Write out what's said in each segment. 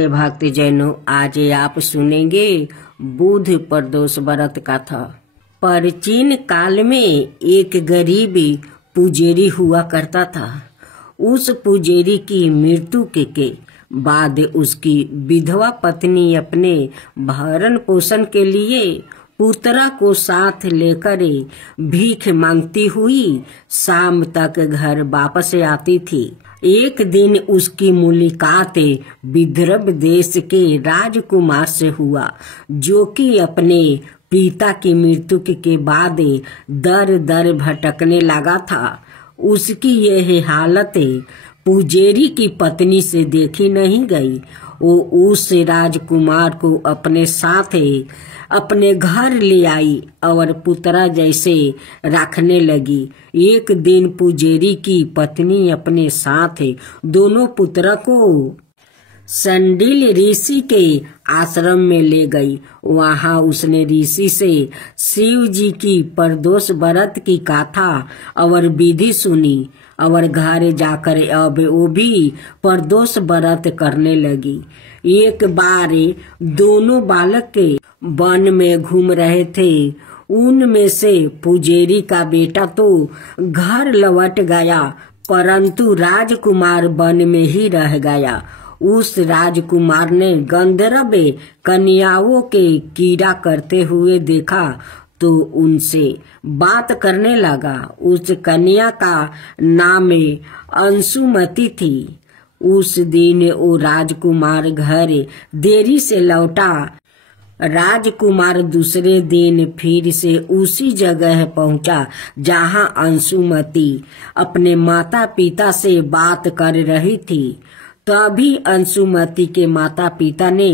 भक्तजनों, आज आप सुनेंगे बुध प्रदोष व्रत कथा। प्राचीन काल में एक गरीब पुजारी हुआ करता था। उस पुजारी की मृत्यु के बाद उसकी विधवा पत्नी अपने भरण पोषण के लिए पुत्रा को साथ लेकर भीख मांगती हुई शाम तक घर वापस आती थी। एक दिन उसकी मुलाकात विदर्भ देश के राजकुमार से हुआ, जो कि अपने पिता की मृत्यु के बाद दर दर भटकने लगा था। उसकी यह हालत पुजारी की पत्नी से देखी नहीं गई। वो उस राजकुमार को अपने साथ अपने घर ले आई और पुत्रा जैसे रखने लगी। एक दिन पुजारी की पत्नी अपने साथ दोनों पुत्रा को संडिल ऋषि के आश्रम में ले गई। वहां उसने ऋषि से शिव जी की प्रदोष व्रत की कथा और विधि सुनी और घर जाकर अब वो भी प्रदोष व्रत करने लगी। एक बार दोनों बालक के वन में घूम रहे थे। उनमें से पुजारी का बेटा तो घर लौट गया, परंतु राजकुमार वन में ही रह गया। उस राजकुमार ने गंधर्व कन्याओं के कीड़ा करते हुए देखा तो उनसे बात करने लगा। उस कन्या का नाम अंशुमती थी। उस दिन वो राजकुमार घर देरी से लौटा। राजकुमार दूसरे दिन फिर से उसी जगह पहुंचा जहां अंशुमती अपने माता पिता से बात कर रही थी। तभी अंशुमती के माता पिता ने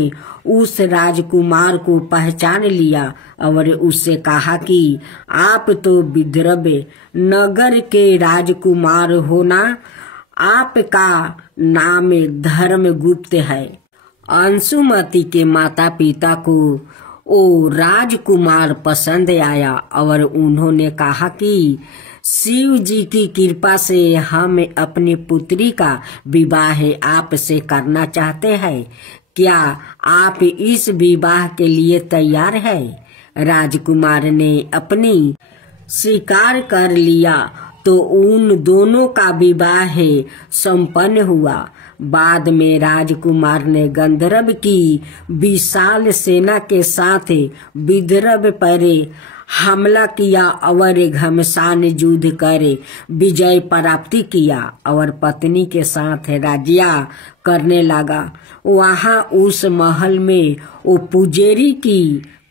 उस राजकुमार को पहचान लिया और उससे कहा कि आप तो विदर्भ नगर के राजकुमार हो ना? आपका नाम धर्मगुप्त है। अंशुमती के माता पिता को वो राजकुमार पसंद आया और उन्होंने कहा कि शिव जी की कृपा से हम अपनी पुत्री का विवाह आपसे करना चाहते हैं। क्या आप इस विवाह के लिए तैयार है? राजकुमार ने अपनी स्वीकार कर लिया तो उन दोनों का विवाह संपन्न हुआ। बाद में राजकुमार ने गंधर्व की विशाल सेना के साथ विदर्भ पर हमला किया और घमासान युद्ध कर विजय प्राप्ति किया और पत्नी के साथ राज्य करने लगा। वहां उस महल में वो पुजारी की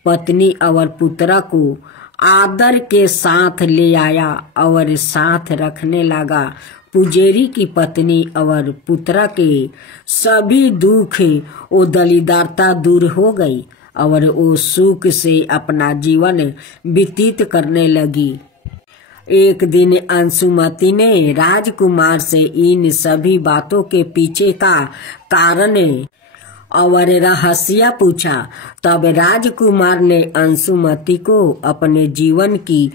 पत्नी और पुत्रा को आदर के साथ ले आया और साथ रखने लगा। पुजारी की पत्नी और पुत्रा के सभी दुख वो दलिदारता दूर हो गई और वो सुख से अपना जीवन व्यतीत करने लगी। एक दिन अंशुमती ने राजकुमार से इन सभी बातों के पीछे का कारण और रहस्य पूछा। तब राजकुमार ने अंशुमती को अपने जीवन की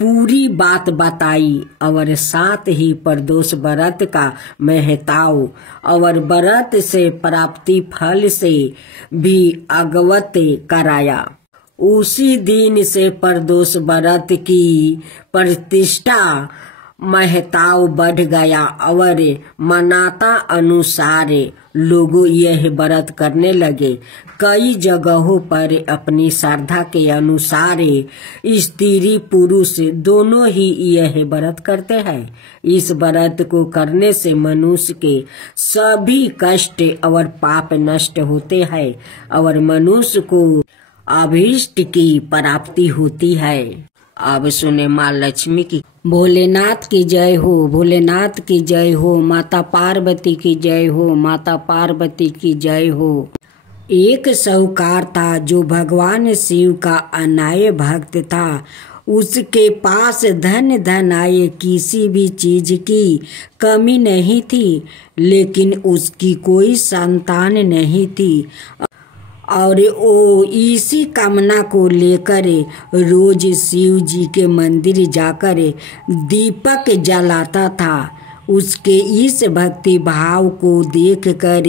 पूरी बात बताई और साथ ही प्रदोष व्रत का महत्व और व्रत से प्राप्ति फल से भी अवगत कराया। उसी दिन से प्रदोष व्रत की प्रतिष्ठा महत्व बढ़ गया और मान्यता अनुसार लोग यह व्रत करने लगे। कई जगहों पर अपनी श्रद्धा के अनुसार स्त्री पुरुष दोनों ही यह व्रत करते हैं। इस व्रत को करने से मनुष्य के सभी कष्ट और पाप नष्ट होते हैं और मनुष्य को अभीष्ट की प्राप्ति होती है। अब सुने माँ लक्ष्मी की। भोलेनाथ की जय हो, भोलेनाथ की जय हो, माता पार्वती की जय हो, माता पार्वती की जय हो। एक साहूकार था जो भगवान शिव का अनाय भक्त था। उसके पास धन आए किसी भी चीज की कमी नहीं थी, लेकिन उसकी कोई संतान नहीं थी और वो इसी कामना को लेकर रोज शिव जी के मंदिर जाकर दीपक जलाता था। उसके इस भक्ति भाव को देखकर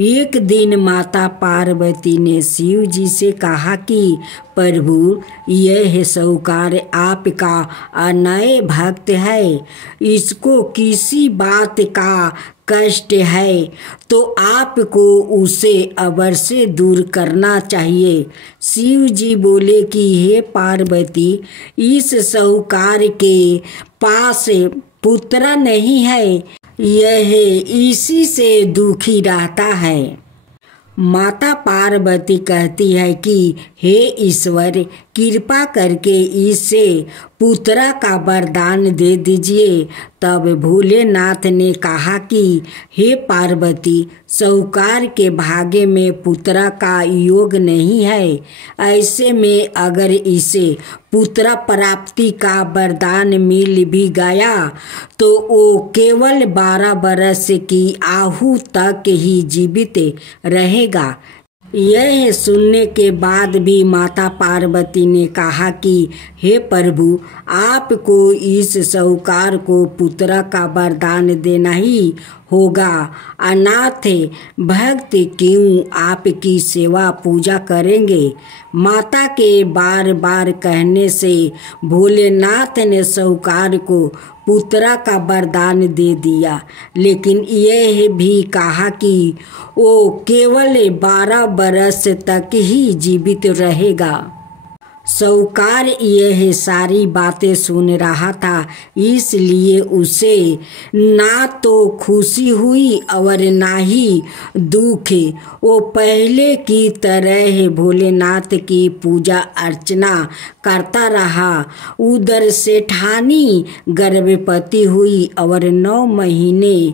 एक दिन माता पार्वती ने शिव जी से कहा कि प्रभु, यह साहूकार आपका अनय भक्त है, इसको किसी बात का कष्ट है तो आपको उसे अवश्य दूर करना चाहिए। शिव जी बोले कि हे पार्वती, इस साहूकार के पास पुत्र नहीं है, यह इसी से दुखी रहता है। माता पार्वती कहती है कि हे ईश्वर, कृपा करके इसे पुत्र का वरदान दे दीजिए। तब भोलेनाथ ने कहा कि हे पार्वती, साहूकार के भाग्य में पुत्र का योग नहीं है। ऐसे में अगर इसे पुत्र प्राप्ति का वरदान मिल भी गया तो वो केवल 12 वर्ष की आयु तक ही जीवित रहेगा। यह सुनने के बाद भी माता पार्वती ने कहा कि हे प्रभु, आपको इस साहूकार को पुत्र का वरदान देना ही होगा। अनाथ भक्त क्यों आपकी सेवा पूजा करेंगे। माता के बार बार कहने से भोलेनाथ ने साहूकार को पुत्र का वरदान दे दिया, लेकिन यह भी कहा कि वो केवल 12 वर्ष तक ही जीवित रहेगा। साहूकार यह सारी बातें सुन रहा था, इसलिए उसे ना तो खुशी हुई और ना ही दुख। वो पहले की तरह भोलेनाथ की पूजा अर्चना करता रहा। उधर सेठानी गर्भवती हुई और 9 महीने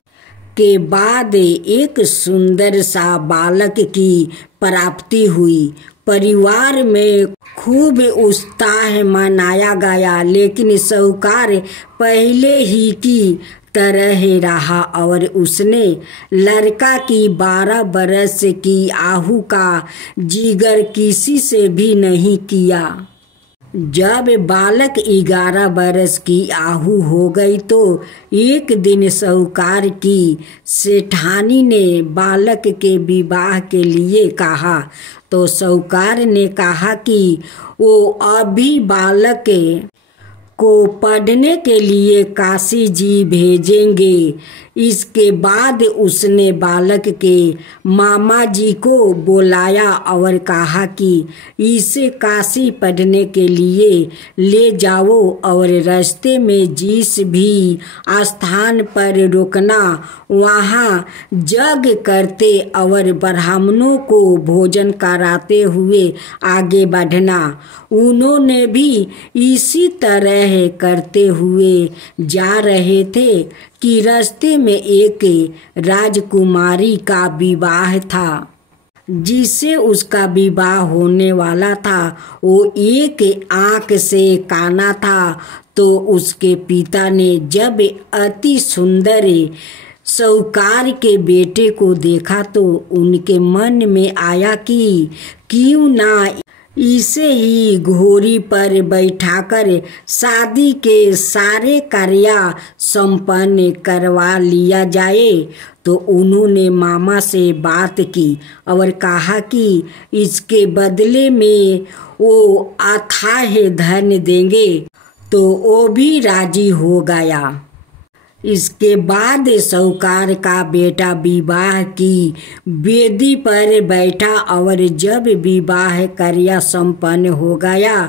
के बाद एक सुंदर सा बालक की प्राप्ति हुई। परिवार में खूब उत्साह मनाया गया, लेकिन साहूकार पहले ही की तरह रहा और उसने लड़का की 12 वर्ष की आयु का जिक्र किसी से भी नहीं किया। जब बालक 11 वर्ष की आयु हो गई तो एक दिन साहूकार की सेठानी ने बालक के विवाह के लिए कहा, तो साहूकार ने कहा कि वो अभी बालक को पढ़ने के लिए काशी जी भेजेंगे। इसके बाद उसने बालक के मामा जी को बुलाया और कहा कि इसे काशी पढ़ने के लिए ले जाओ और रास्ते में जिस भी स्थान पर रुकना वहाँ यज्ञ करते और ब्राह्मणों को भोजन कराते हुए आगे बढ़ना। उन्होंने भी इसी तरह करते हुए जा रहे थे कि रास्ते में एक राजकुमारी का विवाह था। जिससे उसका विवाह होने वाला था वो एक आंख से काना था। तो उसके पिता ने जब अति सुंदर साहूकार के बेटे को देखा तो उनके मन में आया कि क्यों ना इसे ही घोड़ी पर बैठाकर शादी के सारे कार्य संपन्न करवा लिया जाए। तो उन्होंने मामा से बात की और कहा कि इसके बदले में वो अथाह धन देंगे। तो वो भी राजी हो गया। इसके बाद साहूकार का बेटा विवाह की वेदी पर बैठा और जब विवाह कार्य संपन्न हो गया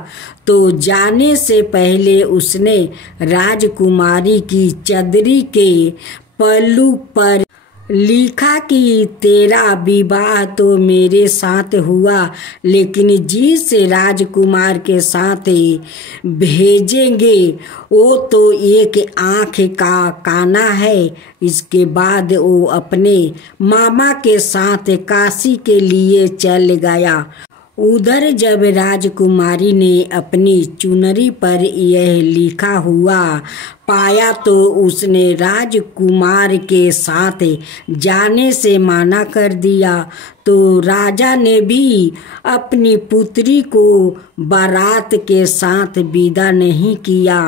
तो जाने से पहले उसने राजकुमारी की चदरी के पल्लू पर लिखा कि तेरा विवाह तो मेरे साथ हुआ, लेकिन जिस राजकुमार के साथ भेजेंगे वो तो एक आँख का काना है। इसके बाद वो अपने मामा के साथ काशी के लिए चल गया। उधर जब राजकुमारी ने अपनी चुनरी पर यह लिखा हुआ पाया तो उसने राजकुमार के साथ जाने से मना कर दिया। तो राजा ने भी अपनी पुत्री को बारात के साथ विदा नहीं किया।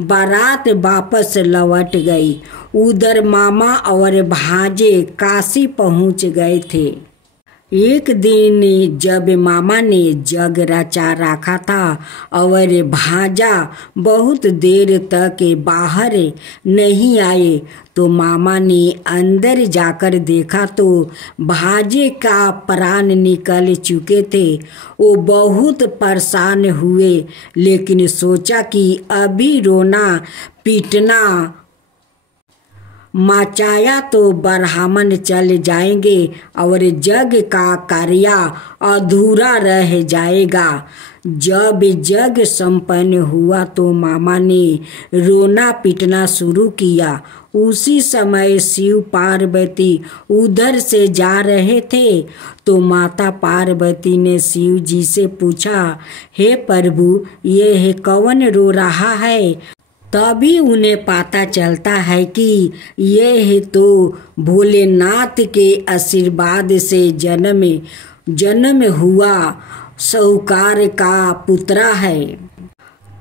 बारात वापस लौट गई। उधर मामा और भांजे काशी पहुंच गए थे। एक दिन जब मामा ने जग रचा रखा था और भांजा बहुत देर तक बाहर नहीं आए तो मामा ने अंदर जाकर देखा तो भांजे का प्राण निकल चुके थे। वो बहुत परेशान हुए, लेकिन सोचा कि अभी रोना पीटना मचाया तो ब्राह्मण चल जाएंगे और जग का कार्य अधूरा रह जाएगा। जब जग संपन्न हुआ तो मामा ने रोना पीटना शुरू किया। उसी समय शिव पार्वती उधर से जा रहे थे तो माता पार्वती ने शिव जी से पूछा, हे प्रभु, ये कौन रो रहा है? तभी उन्हें पता चलता है कि यह तो भोलेनाथ के आशीर्वाद से जन्म हुआ साहूकार का पुत्र है।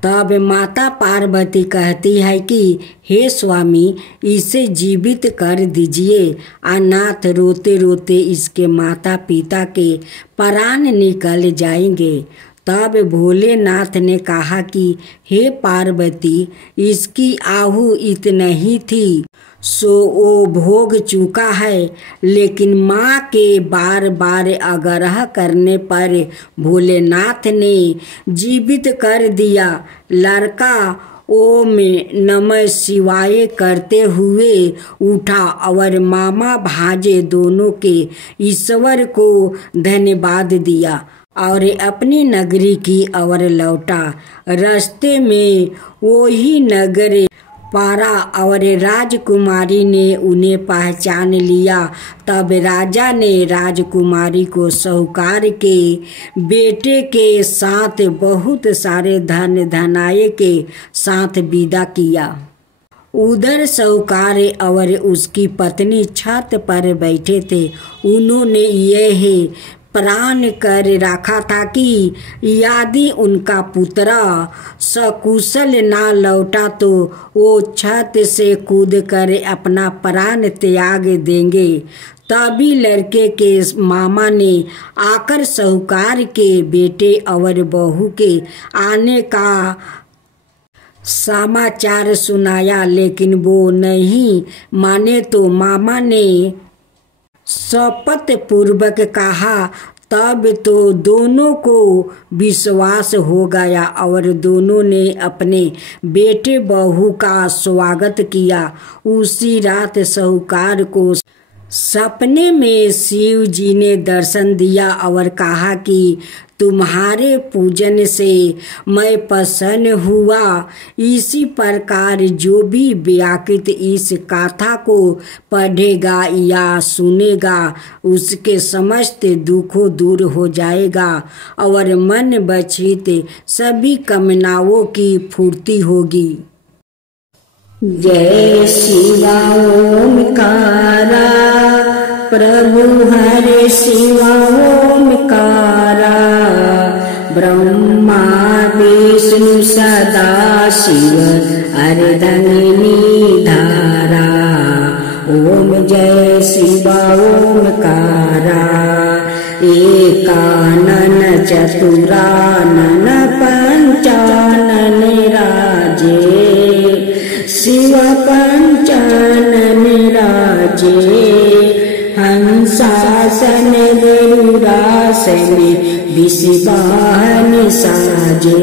तब माता पार्वती कहती है कि हे स्वामी, इसे जीवित कर दीजिए। अनाथ रोते रोते इसके माता पिता के प्राण निकल जाएंगे। तब भोलेनाथ ने कहा कि हे पार्वती, इसकी आहु इतना ही थी, सो वो भोग चुका है। लेकिन माँ के बार बार आग्रह करने पर भोलेनाथ ने जीवित कर दिया। लड़का ओम नमः शिवाय करते हुए उठा और मामा भांजे दोनों के ईश्वर को धन्यवाद दिया और अपनी नगरी की ओर लौटा। रास्ते में वही नगर पारा और राजकुमारी ने उन्हें पहचान लिया। तब राजा ने राजकुमारी को साहूकार के बेटे के साथ बहुत सारे धन धनाये के साथ विदा किया। उधर साहूकार और उसकी पत्नी छत पर बैठे थे। उन्होंने यह प्राण कर रखा था कि यदि उनका पुत्र सकुशल ना लौटा तो वो छत से कूदकर अपना प्राण त्याग देंगे। तभी लड़के के मामा ने आकर साहूकार के बेटे और बहू के आने का समाचार सुनाया, लेकिन वो नहीं माने तो मामा ने शपथ पूर्वक कहा। तब तो दोनों को विश्वास हो गया और दोनों ने अपने बेटे बहू का स्वागत किया। उसी रात साहूकार को सपने में शिव जी ने दर्शन दिया और कहा कि तुम्हारे पूजन से मैं प्रसन्न हुआ। इसी प्रकार जो भी व्याकृत इस कथा को पढ़ेगा या सुनेगा उसके समस्त दुखों दूर हो जाएगा और मन बचित सभी कामनाओं की पूर्ति होगी। जय शिवा ओमकारा, प्रभु हरे शिवा ओमकारा। ब्रह्मा विष्णु सदा शिव अर्धंगिनी धारा। ओम जय शिवा ओमकारा। एकानन चतुरानन पंचानन राजे। शिव पंचानन राजे। हंसासन गरुड़ासन विषवाहन साजे।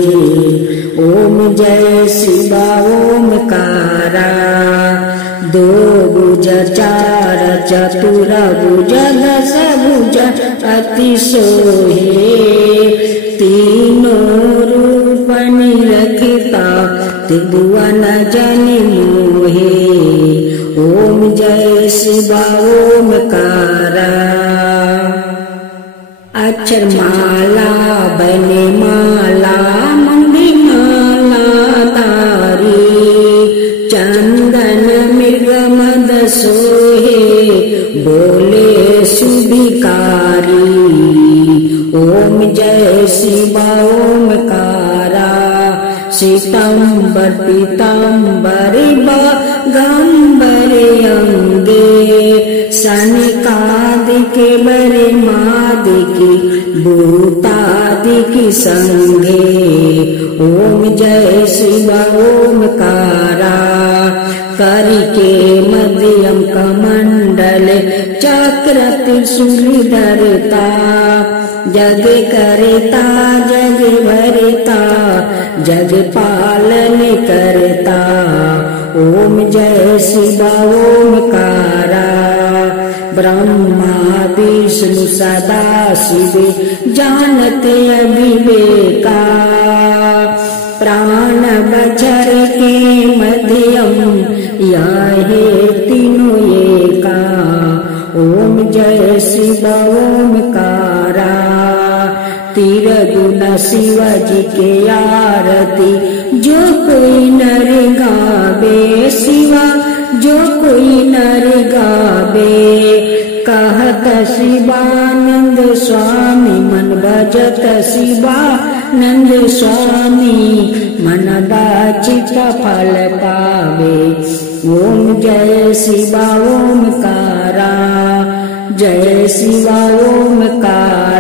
ओम जय शिवा ओमकारा। दो भुज चार चतुर भुज दस भुज अति सोहे। तीनों रूप निरखता त्रिभुवन जन मोहे। ओम जय शिवा ओमकारा। अक्षर माला बने माला मंगी माला तारी चंदन मृग मद सोहे बोले सुभिकारी ओम जय शिवा ओमकारा शीतंबर पीतांबर गंबरे अंगे सनिकादिके बरे मादिकी भूतादिकी संगे ओम जय शिवा ओमकारा करिके मध्यम कमंडल चक्र त्रिशूल धरता जग करता जग भरता जग पालन करता ओम जय शिवा ओमकारा ब्रह्मा विष्णु सदा शिव जानते अविवेका प्राण बचर के मध्यम यह तीनों एका ओम जय शिवा ओमकारा तीर गुण शिव जी के आरती जो कोई नर गावे शिवा जो कोई नर गावे कहत शिवानंद स्वामी मन भजत शिवानंद स्वामी मन बाचित फल पावे ओम जय शिवा ओमकारा जय शिवा ओमकारा।